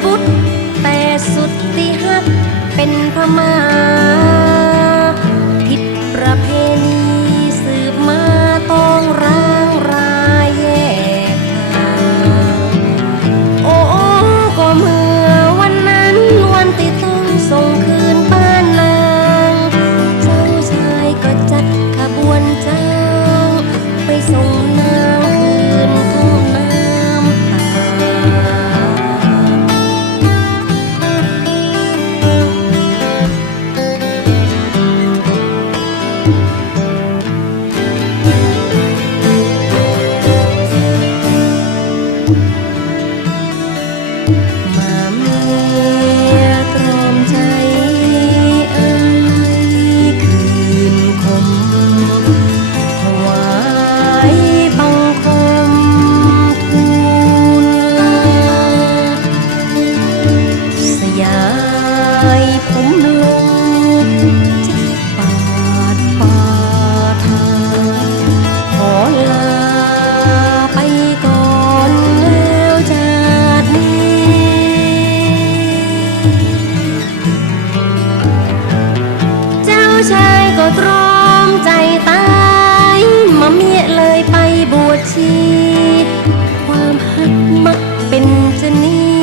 พุทธแต่สุดที่ฮักเป็นพม่า ผมลงปาดปาทางขอลาไปก่อนแล้วจากนี้ เจ้าชายก็ตรอมใจตายมาเมียเลยไปบวชชี ความหักมักเป็นชนี